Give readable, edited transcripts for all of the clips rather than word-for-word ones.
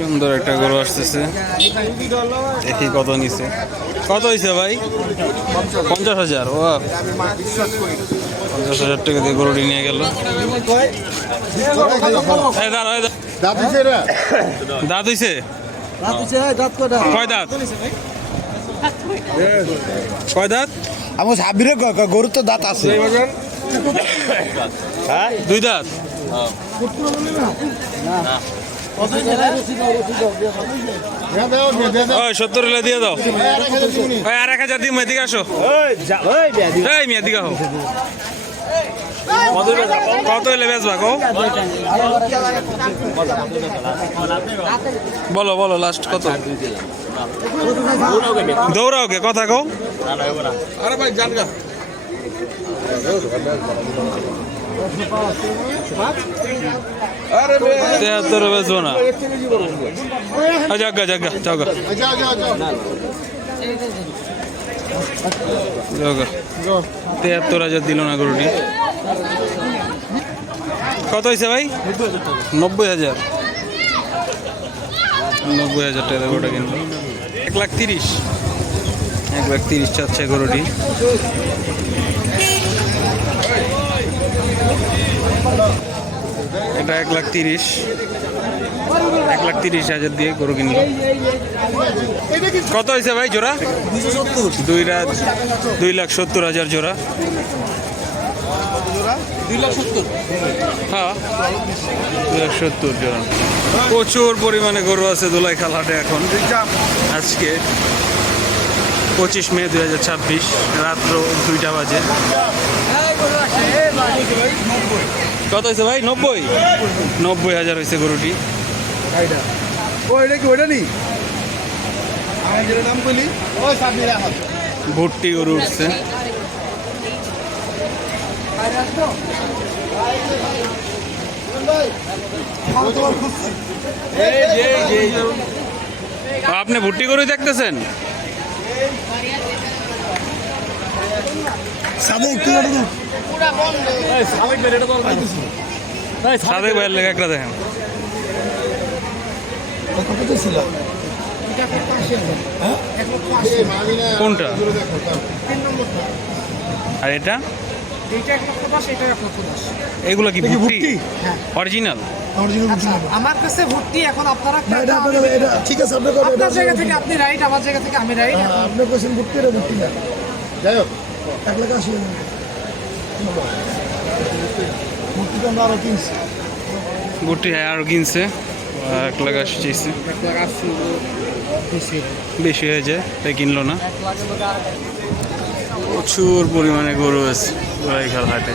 সুন্দর একটা গরু আসতেছে, দেখি কত নিছে। কত হয়েছে ভাই? 50,000। ও 50,000 টাকা দিয়ে গরুটি নিয়ে গেল। দাঁত হইছে? কয় দাঁত? কয় দাঁত? আমার সাবিরে গরুর তো দাঁত আছে। 2 দাঁত। ওই 70 হলে দিয়ে দাও। ওই আর 1,000 দিই, মেদিকে আসো। এই মেয়ে দিকে আহো। কত হলে বেচবা কো? বলো বলো, লাস্ট কত? দৌড়াও কে, কথা কও। আরে ভাই জানগা 73 বেচবো না। জাগা জাগা জাগা 73,000 দিল না গরুটি। কত হয়েছে ভাই? 90,000। 90,000 টাকা গরুটা কিনলো। 1,30,000। 1,30,000 চাচ্ছে গরুটি। এটা 1,30,000। 1,30,000 দিয়ে গরু কিনলো। কত হয়েছে ভাই জোড়া? 2,70,000 জোড়া। 2,70,000। হ্যাঁ 2,70,000 জোড়া। প্রচুর পরিমাণে গরু আছে দোলাইখাল হাটে এখন। আজকে 25 মে 2026 রাত্র 2টা বাজে। কত হয়েছে ভাই? 90,000 হয়েছে গরুটি। ভুট্টি গরু উঠছে। আপনি ভুট্টি গরুই দেখতেছেন? সাদেক ভাইয়ের লেগে একটা দেখেন। কোনটা? আর এটা? এগুলো কি ভুট্টি? অরিজিনাল? আমার কাছে ভুট্টি। এখন আপনারা ঠিক আছে, আপনার জায়গা থেকে আপনি রাইট, আমার জায়গা থেকে আমি রাইট। আপনার কোশ্চেন ভুট্টি না ভুট্টি না, যাই হোক 1,80,000 ভুট্টি তো আমরা আরো কিনছি। ভুট্টি হ্যাঁ আরো কিনছে। 1,80,000 চাইছে, বেশি হয়ে যায় তাই কিনলো না। প্রচুর পরিমাণে গরু আছে দোলাইখাল হাটে।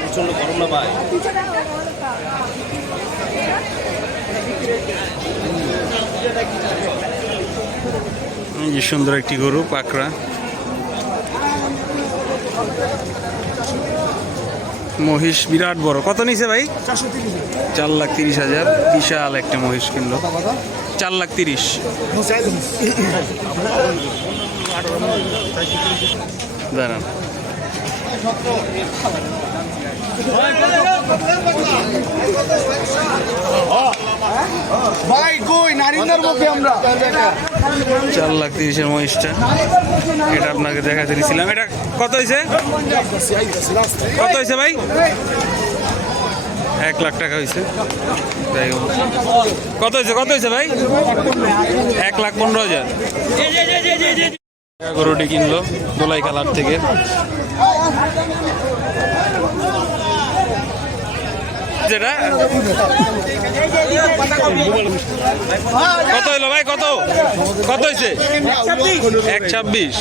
প্রচন্ড গরম না ভাই? এই যে সুন্দর একটি গরু পাকড়া। মহিষ বিরাট বড়। কত নিছে ভাই? 4,30,000। বিশাল একটা মহিষ কিনলো। 4,30,000। দাঁড়ান, ভাই কই নারীদের মুখে আমরা 4,30,000 মহিষটা। এটা আপনাকে দেখাতে দিয়েছিলাম। এটা কত হয়েছে? কত হয়েছে ভাই? 1,00,000 টাকা হয়েছে। কত হয়েছে? কত হয়েছে ভাই? 1,15,000। গরুটি কিনলো দোলাইখাল হাট থেকে। যেটা কত হইলো ভাই? কত কত হয়েছে? 1,26,000।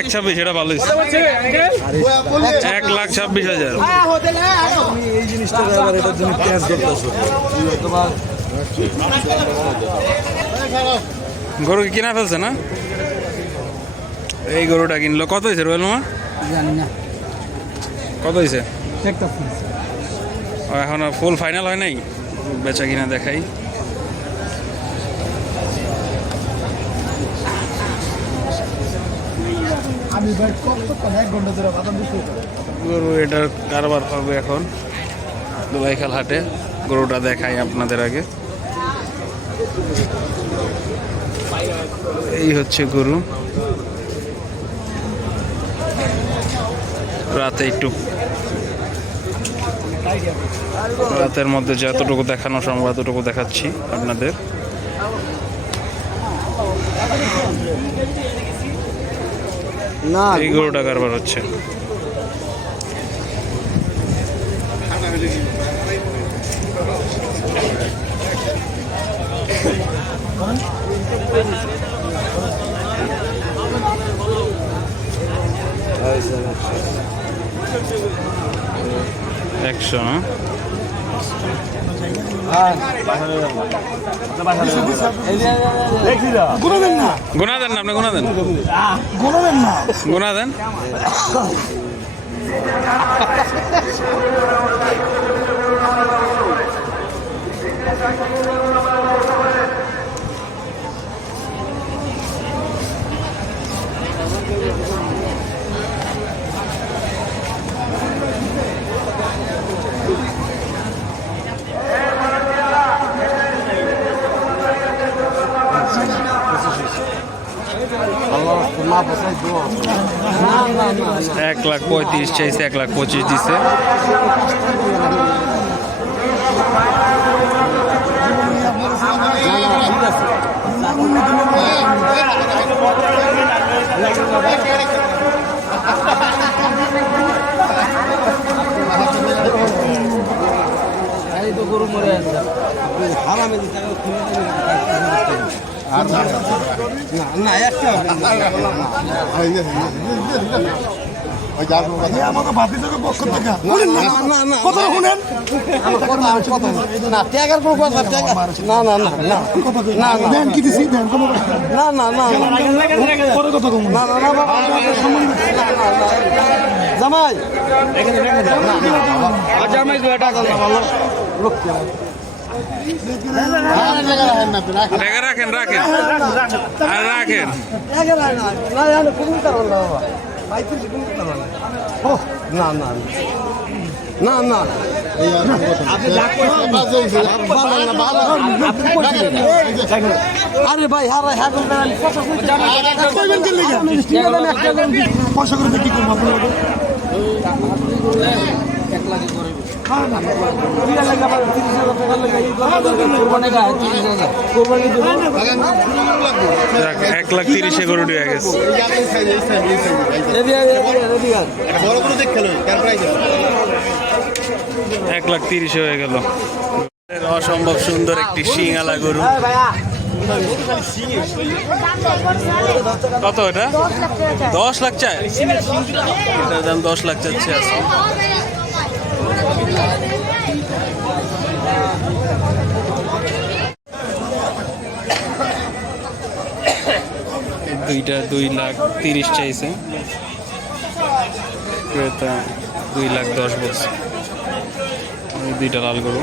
1,26,000 এটা ভালো হয়েছে। 1,26,000। এই জিনিসটা আবার এটার জন্য ক্যাশ করতেছো। গরু কি কিনা ফেলছে না? এই গরুটা কিনলো। কত হয়েছে রোয়েল মামা? জানি না কত হয়েছে? এখন ফুল ফাইনাল হয় নাই, বেচা কিনা দেখাই। আমি ভাই কত 1 ঘন্টা ধরে বাদাম দিচ্ছি। গরু এটার কারবার হবে এখন দোলাইখাল হাটে। গরুটা দেখাই আপনাদের আগে। এই হচ্ছে গরু। রাতে একটু রাতের মধ্যে যতটুকু দেখানো সম্ভব ততটুকু দেখাচ্ছি আপনাদের। এই গরুটা কারবার হচ্ছে। একশো না গুণা দেন না, আপনি গুণা দেন, গুণা দেন। এক লাখ 35 চাইছে, 1,25,000 দিছে। গরু মরে না একটা আমাকে ভাবি থেকে পক্ষ থেকে কথা শুনেন না ত্যাগের কোনো কথা না না না না না দেন কি দিছি দেন কোনো না না না পরে কথা কম না না না জামাই জামাই এটা কথা ভালো লোক রাখেন রাখেন আর রাখেন। না না না না আরে ভাই পয়সা করে কি করবো আপনার যাক, 1,30,000 গরু দিয়ে গেছে। 1,30,000 হয়ে গেল। অসম্ভব সুন্দর একটি শিঙালা গরু। কত এটা? 10 লাখ চাই। এটার দাম 10 লাখ চাচ্ছে আজকে। দুইটা 2,30,000 চাইছে, ক্রেতা 2,10,000 বলছে। ওই দুইটা লাল গরু।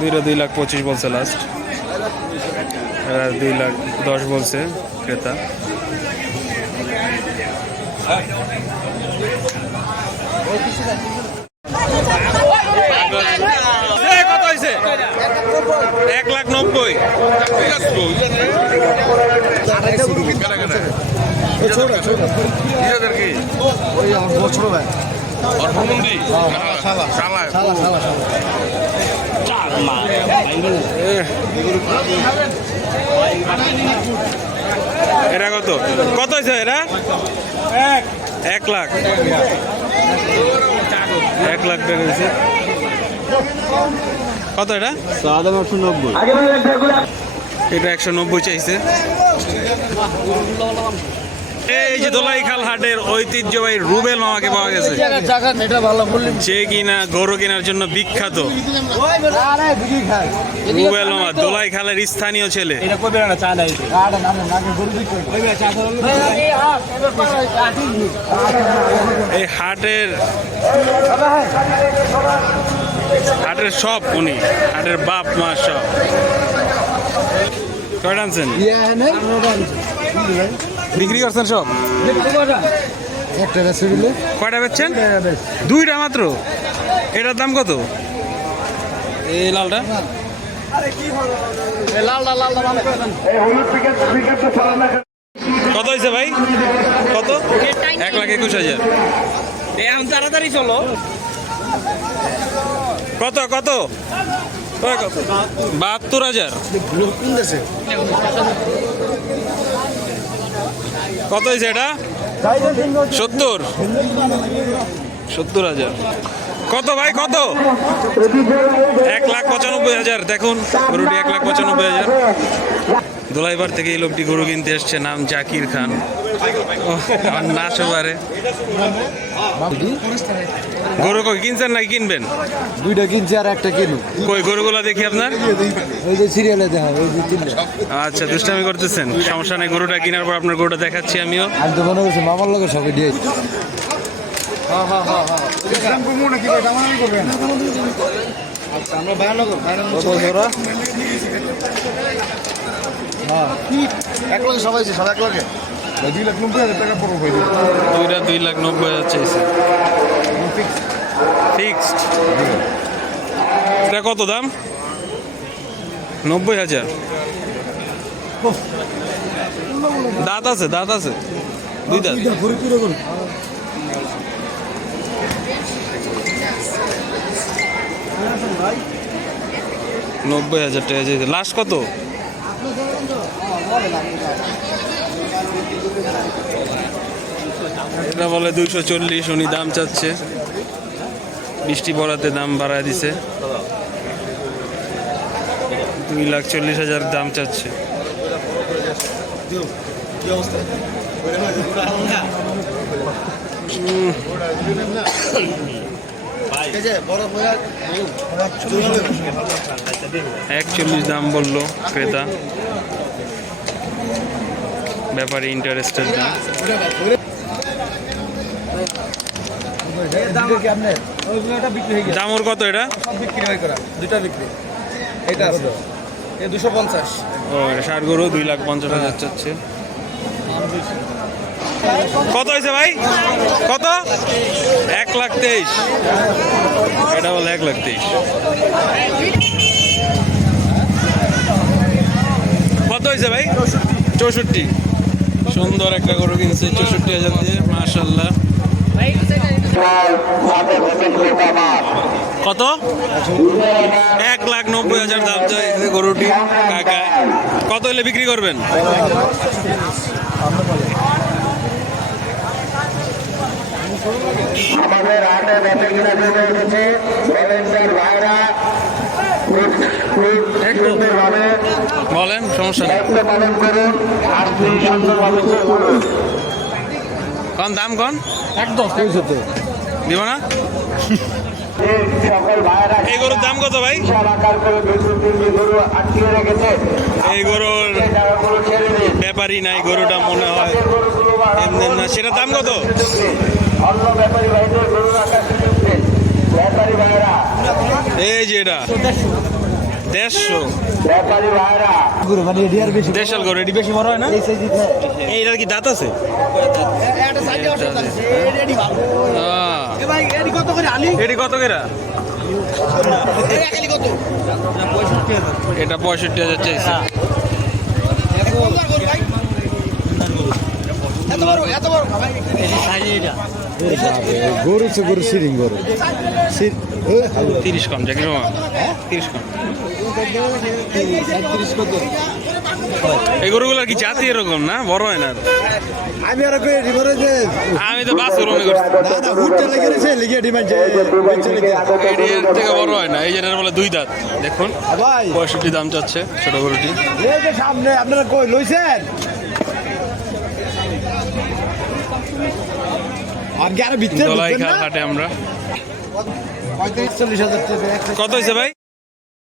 দুইটা 2,25,000 বলছে লাস্ট, 2,10,000 বলছে ক্রেতা। কত হয়েছে? 1,90,000। ছোট ভাই এরা কত কত হয়েছে? এরা 1 লাখ, 1 লাখ টাকা হয়েছে। কত এটা? 190। এটা 190 চাইছে। এই যে দোলাইখাল হাটের ঐতিহ্যবাহী রুবেল মামাকে পাওয়া গেছে, যে কিনা গরু কেনার জন্য বিখ্যাত। রুবেল মামা দোলাইখালের স্থানীয় ছেলে। এই হাটের হাটের সব উনি, হাটের বাপ মা সব। কয়টা আনছেন? বিক্রি করছেন সব? একটা বেশি দিলে কয়টা বেচছেন? দুইটা মাত্র। এটার দাম কত? এই লালটা কত হয়েছে ভাই? কত? 1,21,000। এখন তাড়াতাড়ি চলো। কত কত? 72,000। কত হয়েছে এটা? 70,000। কত ভাই কত? 1,95,000। দেখুন গরুটি 1,95,000। দোলাইবার থেকে এই লোকটি গরু কিনতে এসছে, নাম জাকির খান। আমার নাচ পারে। গরু কই কিনছেন নাকি কিনবেন? দুইটা কিনছি আর একটা কিনু। কই গরুগুলা দেখি আপনার। ওই যে সিরিয়ালে দেখা ওই যে কিনলে। আচ্ছা দুষ্টামি করতেছেন, সমস্যা নেই। গরুটা কেনার পর আপনার গরুটা দেখাচ্ছি আমিও। আমি তো মনে করছি মামার লোকের সবাই দিয়ে এক লগে সবাই সব এক লগে 2,90,000 টাকা পড়বো ভাই। দুইটা 2,90,000 চাইছে ফিক্সড। এটা কত দাম? 90,000। দাঁত আছে, দাঁত আছে, দুই দাঁত। নব্বই হাজার টাকা চাইছে। লাস্ট কত? এটা বলে 240। উনি দাম চাচ্ছে, বৃষ্টি পড়াতে দাম বাড়ায় দিছে। 2,40,000 দাম চাচ্ছে। $41 দাম বললো ক্রেতা, ব্যাপারে ইন্টারেস্টেড দাম। দাম ওর কত? এটা দুইটা বিক্রি, এটা আছে 250। ও এটা 60 গরু 2,50,000 চাচ্ছে। কত হয়েছে ভাই? কত? 1,23,000। এটা হলো 1,23,000। কত হয়েছে ভাই? 64। সুন্দর একটা গরু কিনছে 64,000 দিয়ে, মাশাআল্লাহ। কত? 1,90,000 দাম চাইছে গরুটি কাকা। কত হলে বিক্রি করবেন? আমাদের হাটে বেচে কিনা জমে উঠেছে। ভলেন্টিয়ার ভাইরা সুন্দরভাবে বলেন, সমস্যা নেই। দায়িত্ব পালন করুন আর সুন্দরভাবে করুন। কন দাম কন একদম দিব না। সকল ভাইরা এই গরুর দাম কত ভাই? বিশাল আকার করে 200-300 গরু আটকিয়ে রেখেছে। এই গরুর টাকাগুলো ছেড়ে দিন। ব্যাপারই নাই, গরুটা মনে হয় এমনি না। সেটার দাম কত? অন্য ব্যাপারী ভাইদের গরু রাখার সুযোগ দিন। ব্যাপারী ভাইরা, এই যে এটা 150। ব্যাপারী ভাইরা গরু মানে এটি আর বেশি দেশাল গরু, এটি বেশি বড় হয় না? এই সাইজে এইটার কি দাঁত আছে? একটা সাইডে অসুখ আছে, এডি ভালো। আহ, এ ভাই এডি কত করে আলি? এটি কত করে? এ আলি কত? এটা 65,000 চাইছে। এত বড় ভাই। গরু তো গরু সিরিং গরু 30 কম জাকির মামা, 30 কম। এই গরুগুলো কি জাতি এরকম না, বড় হয় না? আমি আর কই রিভারে যে আমি তো বাস মনে করছি দাদা উঠতে লেগে গেছে লিগে ডিমান্ড যে এটি এর থেকে বড় হয় না। এই যে এটার বলে 2 দাঁত। দেখুন ভাই 65 দাম চাচ্ছে ছোট গরুটি। এই যে সামনে আপনারা কই লইছেন আর কি আর ভিতরে দোলাইখাল হাটে আমরা। 45,000 টাকা কত হয়েছে ভাই?